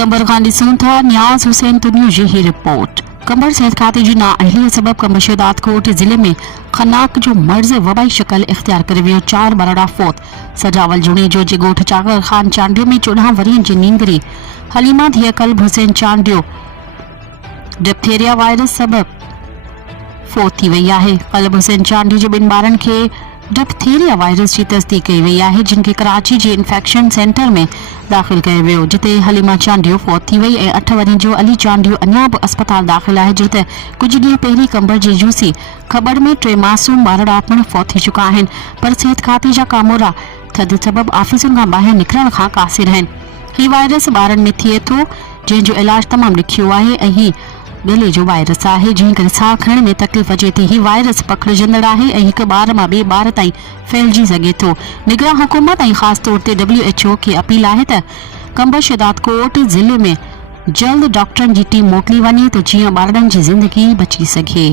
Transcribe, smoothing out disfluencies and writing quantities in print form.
कंबर खान ॾिसूं था न्याज़ हुसैन तुनियो जी ही रिपोर्ट। कंबर सेहत खाते जी नाअहलीअ सबब कंबर शहदादकोट ज़िले में खनाक जो मर्ज़ वबाई शक्ल इख्तियार करे वियो। 4 बरड़ा फौत। सजावल जुणेजो जे ॻोठ चाकर खान चांडियो में 14 वरियनि जी नींगरी हलीमा धीअ कल्ब हुसैन चांडियो डिप्थेरिया वायरस सबब फौत थी वई आहे। कल्ब हुसैन चांडियो जे 2 ॿारनि खे डिप्थेरिया वायरस जी तस्दीक कई वई आहे, जिनके कराची जे इन्फेक्शन सेंटर में दाख़िल कयो वियो, जिते हलीमा चांडियो फौत थी वई ऐं 8 वरियनि जो अली चांडियो अञा बि अस्पताल दाख़िल आहे, जिते कुछ ॾींहं पहिरीं कंबर जे यूसी खबड़ में 3 मासूम ॿारड़ा पिणु फौत थी चुका आहिनि, पर सेहत खाते जा कामोरा थधि सबब ऑफिसुनि खां ॿाहिरि निकिरण खां क़ासिर आहिनि। हीउ वायरस ॿारनि में थिए थो, जंहिंजो इलाज तमामु ॾुखियो आहे ऐं हीउ गले जो वायरस आहे, जंहिं करे साह खणण में तकलीफ़ अचे थी। हीउ वायरस पखिड़िजंदड़ आहे ऐं हिकु ॿार मां ॿिए ॿार ताईं फैलिजी सघे थो। निगरान हुकूमत ऐं ख़ासि तौर ते WHO खे अपील आहे त कंबर शहदादकोट ज़िले में जल्द डॉक्टरनि जी टीम मोकिली वञे त जीअं ॿारनि जी ज़िंदगी बची सघे।